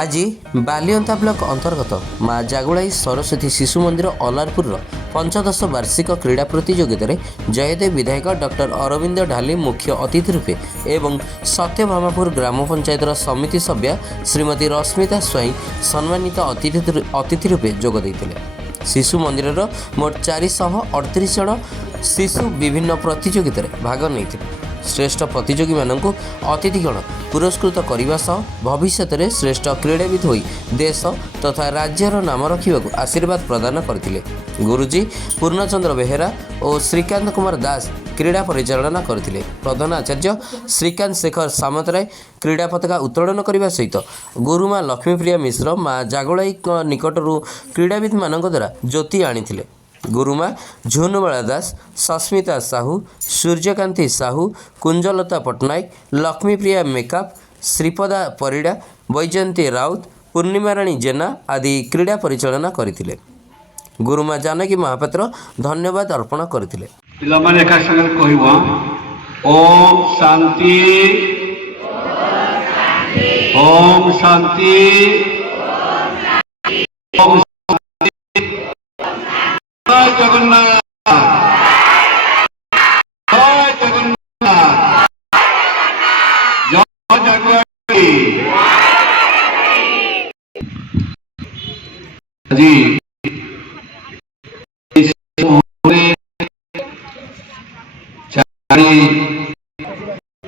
आज बालियंता ब्लॉक अंतर्गत माँ जागुलाई सरस्वती शिशु मंदिर अलारपुर 15 वार्षिक क्रीड़ा प्रतियोगिता जयदेव विधायक डॉक्टर अरविंद ढाली मुख्य अतिथि रूपे एवं सत्यभामापुर ग्राम पंचायत समिति सभ्य श्रीमती रश्मिता स्वाई सम्मानित अतिथि रूपे जोग देइतिले। शिशु मंदिर मोट 438 जन शिशु विभिन्न प्रतियोगिता भाग नहीं। श्रेष्ठ प्रतियोगी मानक अतिथिगण पुरस्कृत करने भविष्य में श्रेष्ठ क्रीड़ाविद हो देश तथा राज्यर नाम रखा आशीर्वाद प्रदान करते। गुरुजी पूर्णचंद्र बेहेरा और श्रीकांत कुमार दास क्रीड़ा परिचालना करते। प्रधान आचार्य श्रीकांत शेखर सामतराय क्रीड़ा पताका उत्तोलन करने सहित गुरुमा लक्ष्मीप्रिया मिश्र माँ जागुलाई निकटर क्रीड़ाविद मान द्वारा ज्योति आनी। गुरुमा झुनुबाला दास, सस्मिता साहू, सूर्यकांति साहू, कुंजलता पट्टनायक, लक्ष्मीप्रिया मेकअप, श्रीपदा परिड़ा, वैजयंती राउत, पूर्णिमा राणी जेना आदि क्रीड़ा परिचालना करथिले। गुरुमा जानकी महापात्र धन्यवाद अर्पण करथिले। पिलामाने एका संगे कहबो ओम शांति ओम शांति ओम जय जगन्नाथ जय जगन्नाथ जय जगन्नाथ जी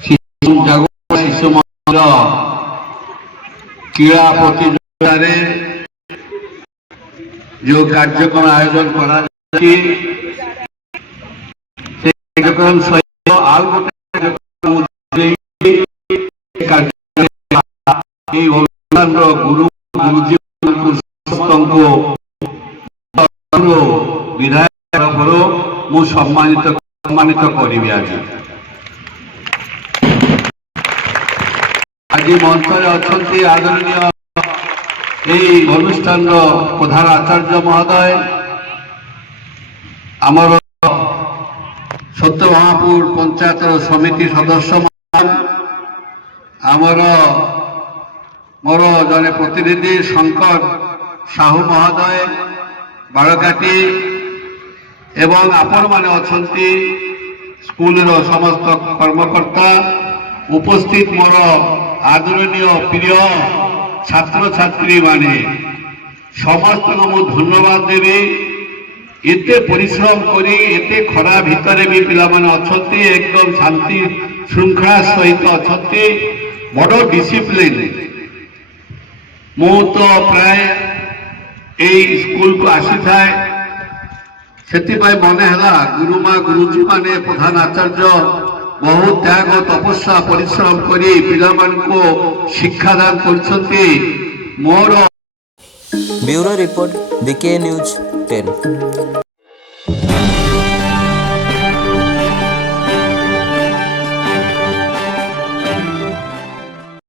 शिशु मंदिर क्रीड़ा प्रतियोगिता जो कार्यक्रम आयोजन करा कार्यक्रम सहित आउ गुरु गुरुजी विधायक तरफ मु सम्मानित करी। आज मंच अच्छा आदरणीय यही अनुष्ठान प्रधान आचार्य महोदय आमर सत्यभामापुर पंचायत समिति सदस्य आमर मोर जने प्रतिनिधि शंकर साहू महोदय बालकाटी एवं आपण माने अछंती स्कूल समस्त कर्मकर्ता उपस्थित मोर आदरणीय प्रिय छात्र छात्री माने समस्त को धन्यवाद देवी। एते परिश्रम करी एते खरा भितर भी पिला माने अछंती एकदम शांति श्रृंखला सहित अछंती बड़ डिसिप्लिन। मु तो प्राय ए स्कूल को आसी थाए सेति पाई मने हला गुरुमा गुरुजी माने प्रधान आचार्य बहुत त्याग तपस्या परिश्रम करी पिला मान को शिक्षादान करछंती। मोर ब्यूरो रिपोर्ट बीके न्यूज 10।